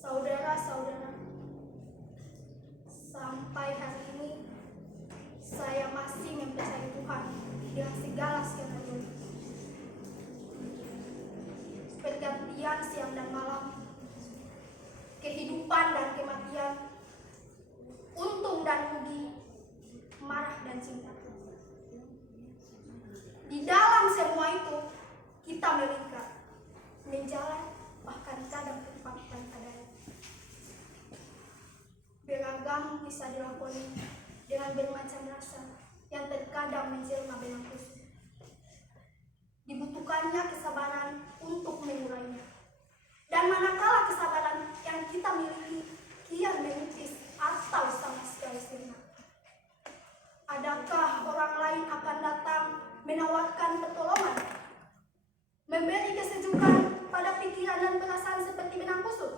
Saudara-saudara, sampai hari ini saya masih mempercayai Tuhan dengan segala skenario. Pergantian siang dan malam, kehidupan dan kematian, untung dan rugi, marah dan cinta. Di dalam semua itu, kita melingkar, menjalan, bahkan kadang terpampang adanya. Beragam bisa dilakoni dengan bermacam rasa yang terkadang menjelma benang kusut. Dibutuhkannya kesabaran untuk mengurainya. Dan manakala kesabaran yang kita miliki kian menipis atau sama sekali sirna, adakah orang lain akan datang menawarkan pertolongan, memberi kesejukan pada pikiran dan perasaan seperti benang kusut?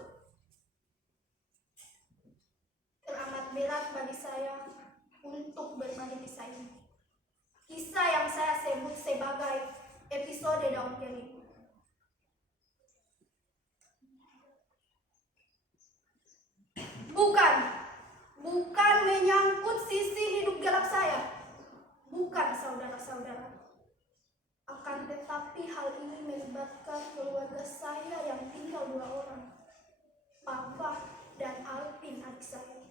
Teramat berat bagi saya untuk berbagi kisah ini. Kisah yang saya sebut sebagai episode daun kering. Bukan menyangkut sisi hidup gelap saya. Bukan, saudara-saudara. Akan tetapi hal ini melibatkan keluarga saya yang tinggal 2 orang. Papa dan Alvin, adik saya.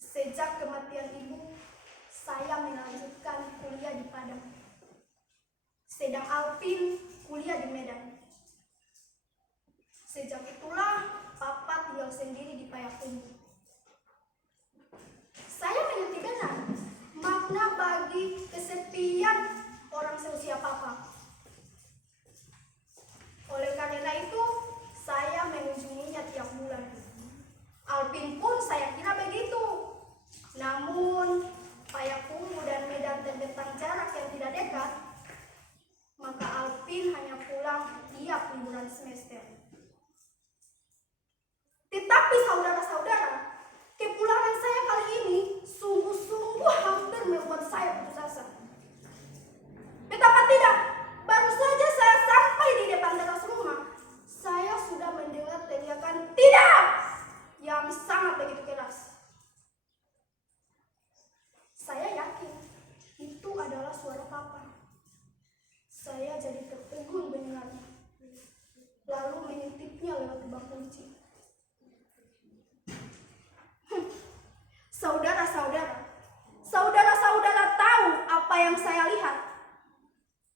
Sejak kematian ibu, saya melanjutkan kuliah di Padang. Sedang Alvin kuliah di Medan. Sejak itulah Papa tinggal sendiri di Payakumbuh. Saya mengerti benar makna bagi kesepian orang seusia Papa. Oleh karena itu, saya mengunjunginya tiap bulan. Alvin pun saya kira begitu. Namun, Payakumbuh dan Medan terbentang jarak yang tidak dekat, maka Alvin hanya pulang tiap liburan semester. Tetapi saudara-saudara, kepulangan saya kali ini sungguh-sungguh hampir membuat saya putus asa. Betapa tidak, baru saja saya sampai di depan teras rumah, saya sudah mendengar teriakan "tidak!" yang sangat begitu keras. Saya yakin itu adalah suara Papa. Saya jadi tertegun mendengarnya, lalu mengintipnya lewat lubang kunci. Saudara-saudara tahu apa yang saya lihat?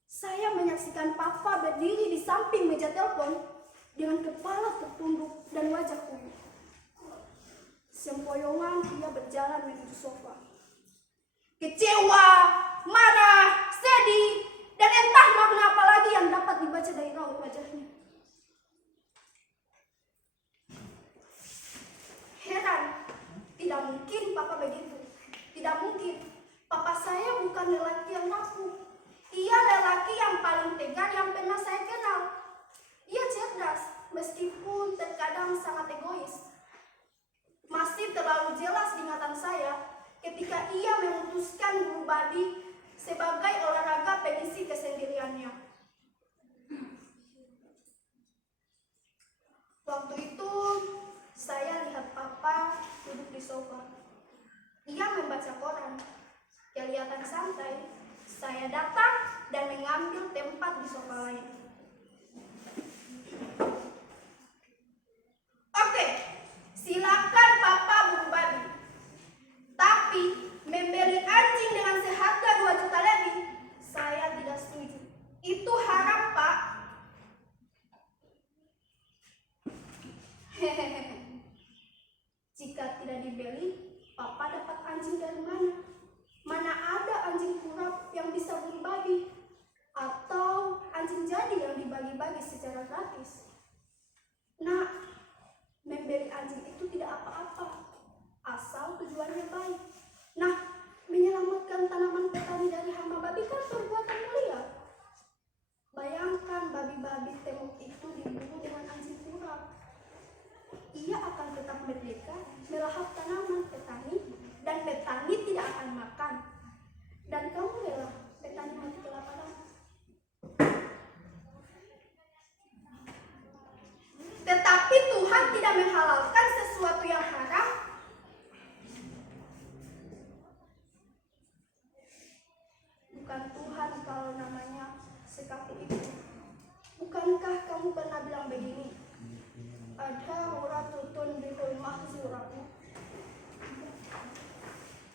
Saya menyaksikan Papa berdiri di samping meja telepon dengan kepala tertunduk dan wajah kuyup. Sempoyongan ia berjalan menuju sofa. Kecewa, marah, sedih, dan entah makna apa lagi yang dapat dibaca dari raut wajahnya. Heran, tidak mungkin Papa begitu. Tidak mungkin. Papa saya bukan lelaki yang rapuh. Ia lelaki yang paling tegar yang pernah saya kenal. Ia cerdas, meskipun terkadang sangat egois. Masih terlalu jelas ingatan saya ketika ia memutuskan guru babi sebagai olahraga pengisi kesendiriannya. Waktu itu, saya lihat Papa duduk di sofa. Ia membaca koran. Kelihatan santai. Saya datang dan mengambil tempat di sofa lain. Oke, silakan Papa guru babi. Tapi membeli anjing dengan seharga 2 juta lebih, saya tidak setuju. Itu haram, Pak. Hehehe. Jika tidak dibeli, Papa dapat anjing dari mana? Mana ada anjing kurap yang bisa berbagi? Atau anjing jadi yang dibagi-bagi secara gratis? Nah, membeli anjing itu tidak apa-apa, asal tujuannya baik. Nah, menyelamatkan tanaman petani dari hama babi kan perbuatan mulia. Bayangkan babi-babi temuk itu diburu dengan anjing kurap. Ia akan tetap merdeka melahap tanaman petani, dan petani tidak akan makan. Dan kamu rela petani mati kelaparan? bukankah kamu pernah bilang begini? Ad-daruratu tunbihul mahzuratu.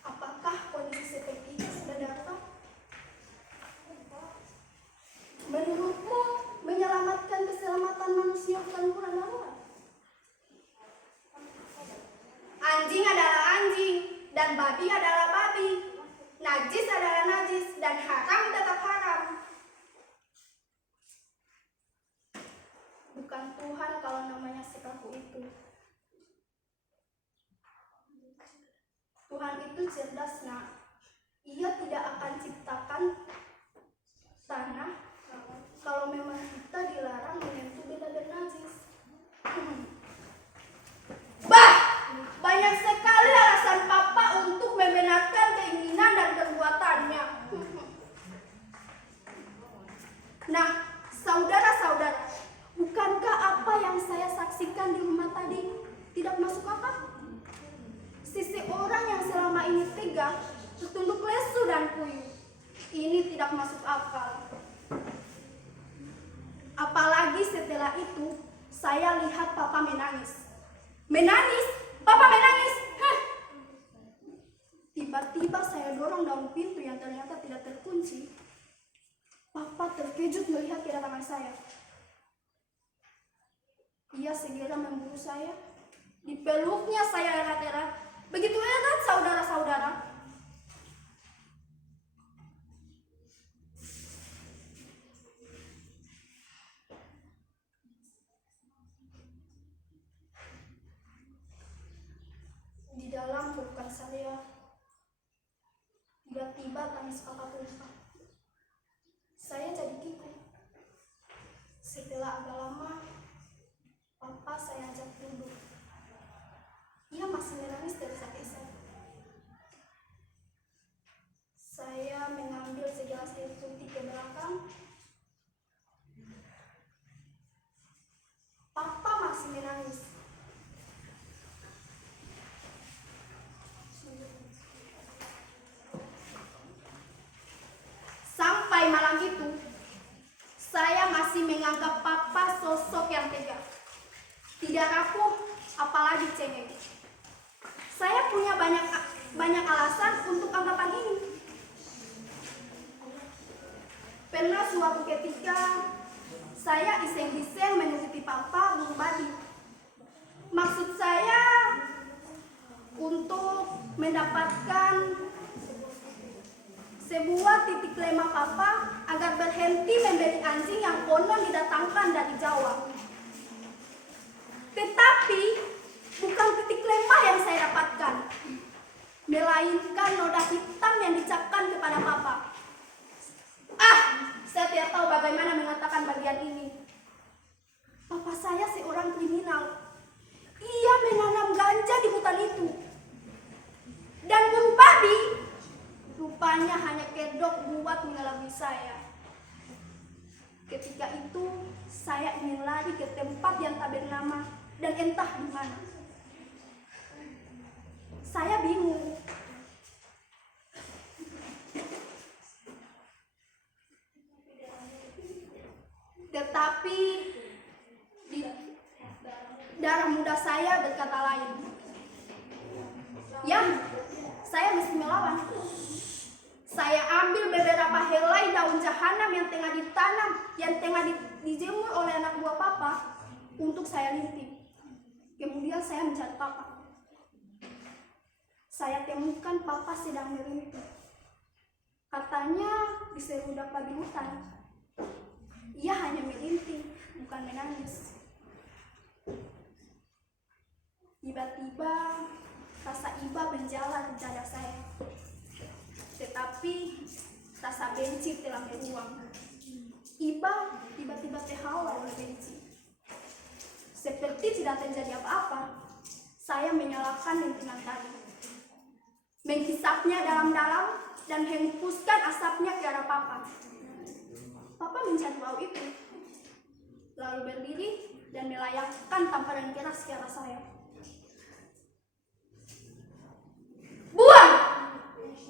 Apakah kondisi seperti itu sudah datang? Menurutmu menyelamatkan keselamatan manusia bukan ukuran darurat? Anjing adalah anjing dan babi adalah babi. Najis adalah najis dan haram tetap haram. Bukan Tuhan kalau namanya sekaku itu. Tuhan itu cerdas, nak. Ia tidak akan ciptakan tanah kalau memang kita dilarang menyentuh benda najis. Bah, banyak sekali alasan Papa untuk membenarkan keinginan dan perbuatannya. Nah, saudara-saudara, bukankah apa yang saya saksikan di rumah tadi tidak masuk akal? Sisi orang yang selama ini tega, tertunduk lesu dan kuyup. Ini tidak masuk akal. Apalagi setelah itu, saya lihat Papa menangis. Menangis? Papa menangis? Hah? Tiba-tiba saya dorong daun pintu yang ternyata tidak terkunci. Papa terkejut melihat kedatangan saya. Ia segera memburu saya. Dipeluknya saya erat-erat. Begitu erat, saudara-saudara. Di dalam pelukan saya, tiba-tiba tangis Papa tumpah. Saya jadi kikuk. Setelah agak lama, Papa saya ajak duduk. Ia masih menangis tergesa-gesa. Saya mengambil segelas air putih ke belakang. Papa masih menangis. Sampai malam itu, saya masih menganggap Papa sosok yang tega. Tidak rapuh, apalagi cengeng. Saya punya banyak alasan untuk anggapan ini. Pernah suatu ketika, saya iseng-iseng mengikuti Papa berbadi. Maksud saya untuk mendapatkan sebuah titik lemah Papa agar berhenti membeli anjing yang konon didatangkan dari Jawa. Tetapi bukan titik lemah yang saya dapatkan, melainkan noda hitam yang dicapkan kepada Papa. Saya tidak tahu bagaimana mengatakan bagian ini. Papa saya seorang kriminal. Ia menanam ganja di hutan itu. Dan burung babi rupanya hanya kedok buat mengelabui saya. Ketika itu, saya ingin lari ke tempat yang tak bernama dan entah di mana. Saya bingung. Tetapi darah muda saya berkata lain. Ya, saya mesti melawan. Saya ambil beberapa helai daun jahanam yang tengah ditanam, yang tengah dijemur oleh anak buah Papa untuk saya lintip. Kemudian saya mencari Papa. Saya temukan Papa sedang merintih. Katanya diserudak babi hutan. Ia hanya merintih, bukan menangis. Tiba-tiba rasa iba menjalar di dada saya. Tetapi rasa benci telah beruang. Iba tiba-tiba terhalau oleh benci. Seperti tidak terjadi apa-apa, saya menyalakan lentingan tadi, menghisapnya dalam-dalam dan hempuskan asapnya ke arah Papa. Papa mencari bau itu, lalu berdiri dan melayangkan tamparan keras ke arah saya. Buang!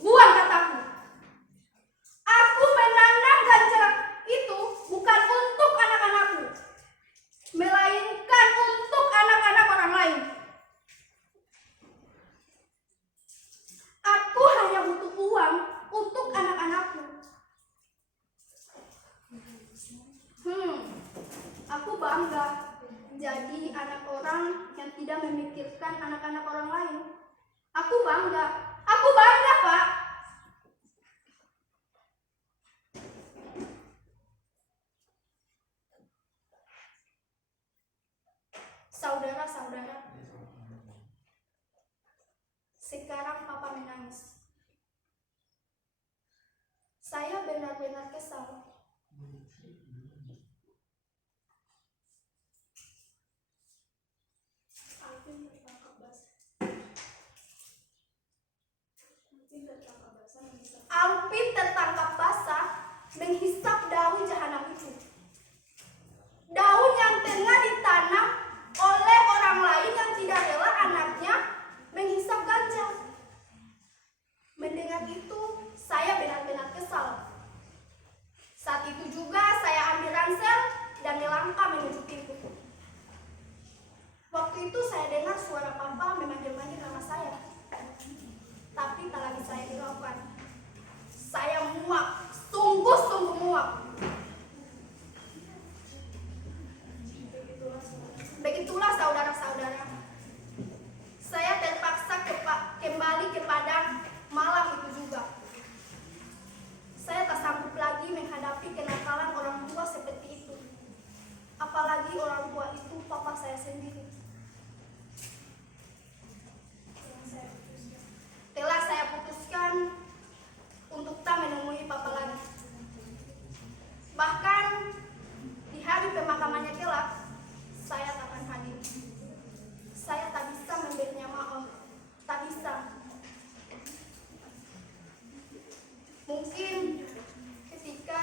Buang, kataku. Aku menanam ganja itu bukan untuk anak-anakku. bangga jadi anak orang yang tidak memikirkan anak-anak orang lain. Aku bangga, Pak. Saudara-saudara, sekarang Papa menangis. Saya benar-benar kesal. Alvin tertangkap basah menghisap daun jahanam itu. Daun yang tengah ditanam oleh orang lain yang tidak rela anaknya menghisap ganja. Mendengar itu, saya benar-benar kesal. Saat itu juga saya ambil ransel dan melangkah menuju pintu. Waktu itu saya dengar suara Papa memanggil-manggil nama saya. Tapi tak lagi saya hiraukan. Saya muak, sungguh-sungguh muak. Begitulah saudara-saudara. Saya terpaksa kembali ke Padang malam itu juga. Saya tak sanggup lagi menghadapi kenakalan orang tua seperti itu. Apalagi orang tua itu papa saya sendiri. Telah saya putuskan untuk tak menemui papa lagi. Bahkan di hari pemakamannya kelak, saya tak akan hadir. Saya tak bisa memberinya maaf. Tak bisa. Mungkin ketika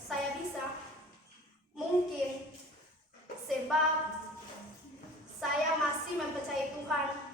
saya bisa, mungkin sebab saya masih mempercayai Tuhan